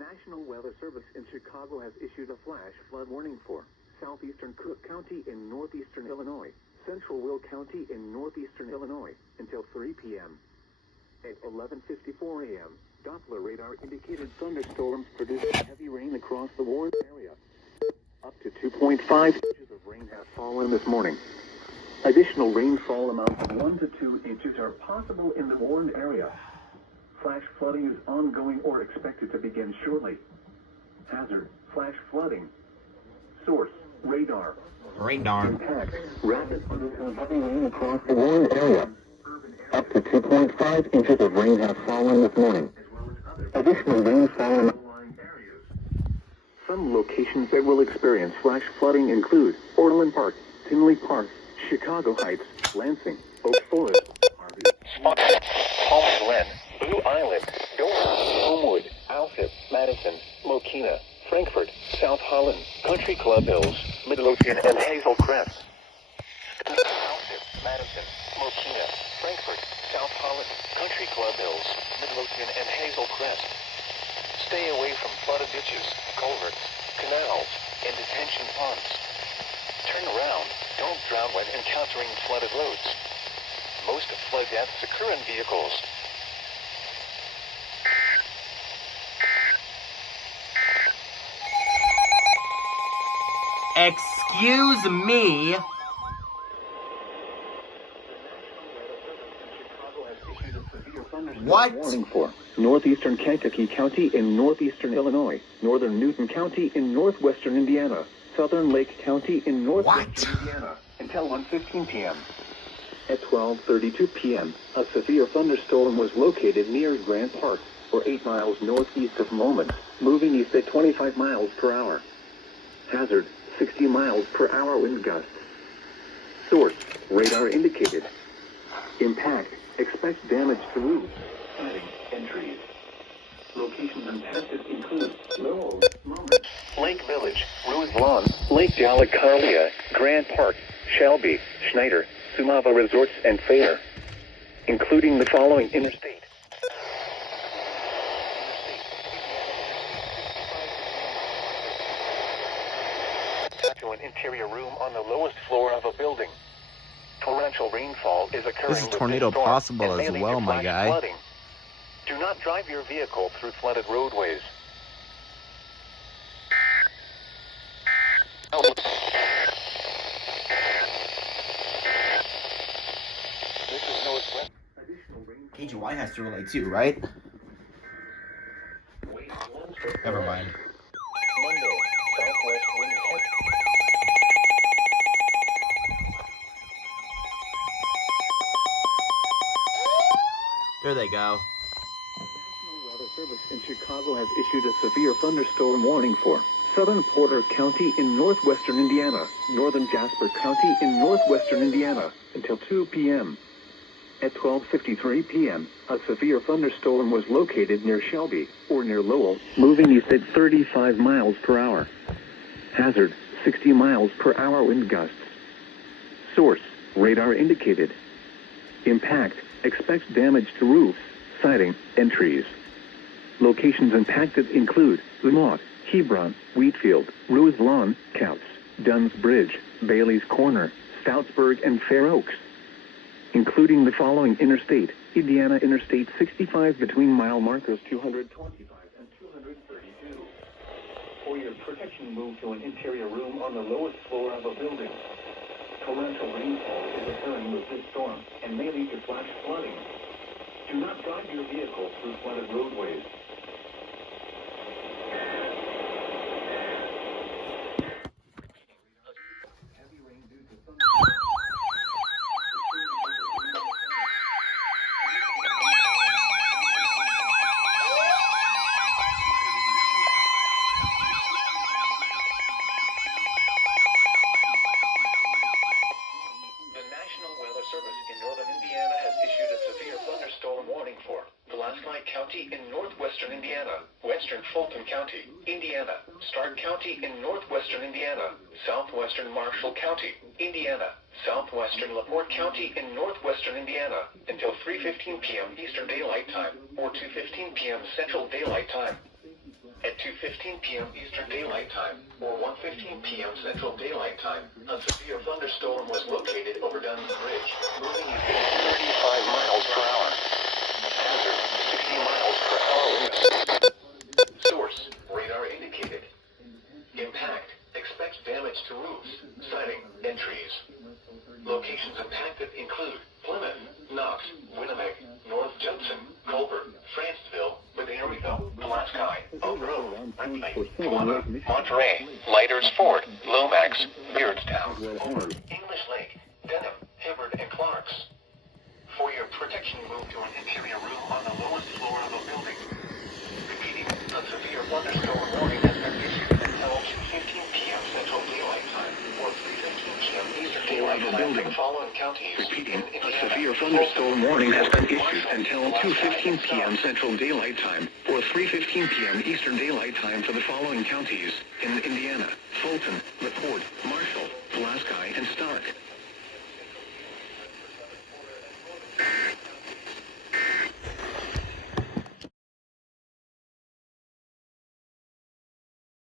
National Weather Service in Chicago has issued a flash flood warning for southeastern Cook County in northeastern Illinois, central Will County in northeastern Illinois, until 3 p.m. At 11:54 a.m., Doppler radar indicated thunderstorms producing heavy rain across the warned area. Up to 2.5 inches of rain have fallen this morning. Additional rainfall amounts of 1 to 2 inches are possible in the warned area. Flash flooding is ongoing or expected to begin shortly. Hazard, flash flooding. Source, radar. Radar. Impact, rapid thunderstorm heavy rain across the warned area. Up to 2.5 inches of rain have fallen this morning. Additional rainfall in low-lying areas. Some locations that will experience flash flooding include Orland Park, Tinley Park, Chicago Heights, Lansing, Oak Forest, Harvey, Palm Glen, Blue Island, Dover, Homewood, Alsip, Madison, Mokina, Frankfort, South Holland, Country Club Hills, Midlothian, and Hazel Crest. Alsip, Madison, Mokina, Frankfort, South Holland, Country Club Hills, Midlothian, and Hazel Crest. Stay away from flooded ditches, culverts, canals, and detention ponds. Turn around. Don't drown when encountering flooded roads. Most flood deaths occur in vehicles. Excuse me. What? Warning for northeastern Kankakee County in northeastern Illinois, northern Newton County in northwestern Indiana, southern Lake County in northwestern Indiana, until 1:15 p.m. At 12:32 p.m., a severe thunderstorm was located near Grant Park, or 8 miles northeast of Moment, moving east at 25 miles per hour. Hazard, 60 miles per hour wind gusts. Source, radar indicated. Impact, expect damage to roofs, siding, and trees. Locations impacted include Lowell, Moment, Lake Village, Rose Lawn, Lake Delacarlia, Grant Park, Shelby, Schneider, Sumava Resorts, and Thayer, including the following interstate. To an interior room on the lowest floor of a building. Torrential rainfall is occurring. This is tornado possible as well, my guy. Flooding. Do not drive your vehicle through flooded roadways. This is northwest. KGY has to relate too, right? Never mind. Monday, southwest wind. There they go. National Weather Service in Chicago has issued a severe thunderstorm warning for southern Porter County in northwestern Indiana, northern Jasper County in northwestern Indiana, until 2 p.m. At 12:53 p.m., a severe thunderstorm was located near Shelby, or near Lowell, moving east at 35 miles per hour. Hazard, 60 miles per hour wind gusts. Source, radar indicated. Impact, expect damage to roofs, siding, and trees. Locations impacted include Lamont, Hebron, Wheatfield, Rose Lawn, Couts, Dunn's Bridge, Bailey's Corner, Stoutsburg, and Fair Oaks, including the following interstate: Indiana Interstate 65 between mile markers 225 and 232. For your protection, move to an interior room on the lowest floor of a building. Torrential rainfall is occurring with this storm and may lead to flash flooding. Do not drive your vehicle through flooded roadways. Heavy rain due to thunderstorms. The National Weather Service in northern Indiana has issued a severe thunderstorm warning for Pulaski County in northwestern Indiana, western Fulton County, Indiana, Stark County in northwestern Indiana, southwestern Marshall County, Indiana, southwestern LaPorte County in northwestern Indiana, until 3:15 p.m. Eastern Daylight Time, or 2:15 p.m. Central Daylight Time. At 2:15 p.m. Eastern Daylight Time, or 1:15 p.m. Central Daylight Time, a severe thunderstorm was located over Dunn Bridge, moving at 35 miles per hour. Hazard, 60 miles per hour limit. Source, radar indicated. Impact, expect damage to roofs, siding, and trees. Locations impacted include Plymouth, Knox, Winnipeg, North Judson, Colbert, Franceville, Badaryville, Pulaski, Oak Grove, Ripley, Kelowna, Monterey, Lighters Ford, Lomax, Beardstown, English Lake, Denham, Hibbard, and Clarks. For your protection, move to an interior room on the lowest floor of the building. Repeating, a severe thunderstorm warning has been issued until 2:15 p.m. Central Daylight Time, or 3:15 p.m. Eastern Daylight Time for the following counties. Repeating, a severe thunderstorm warning has been issued until 2:15 p.m. Central Daylight Time, or 3:15 p.m. Eastern Daylight Time for the following counties in Indiana: Fulton, LaPorte, Marshall, Pulaski, and Stark.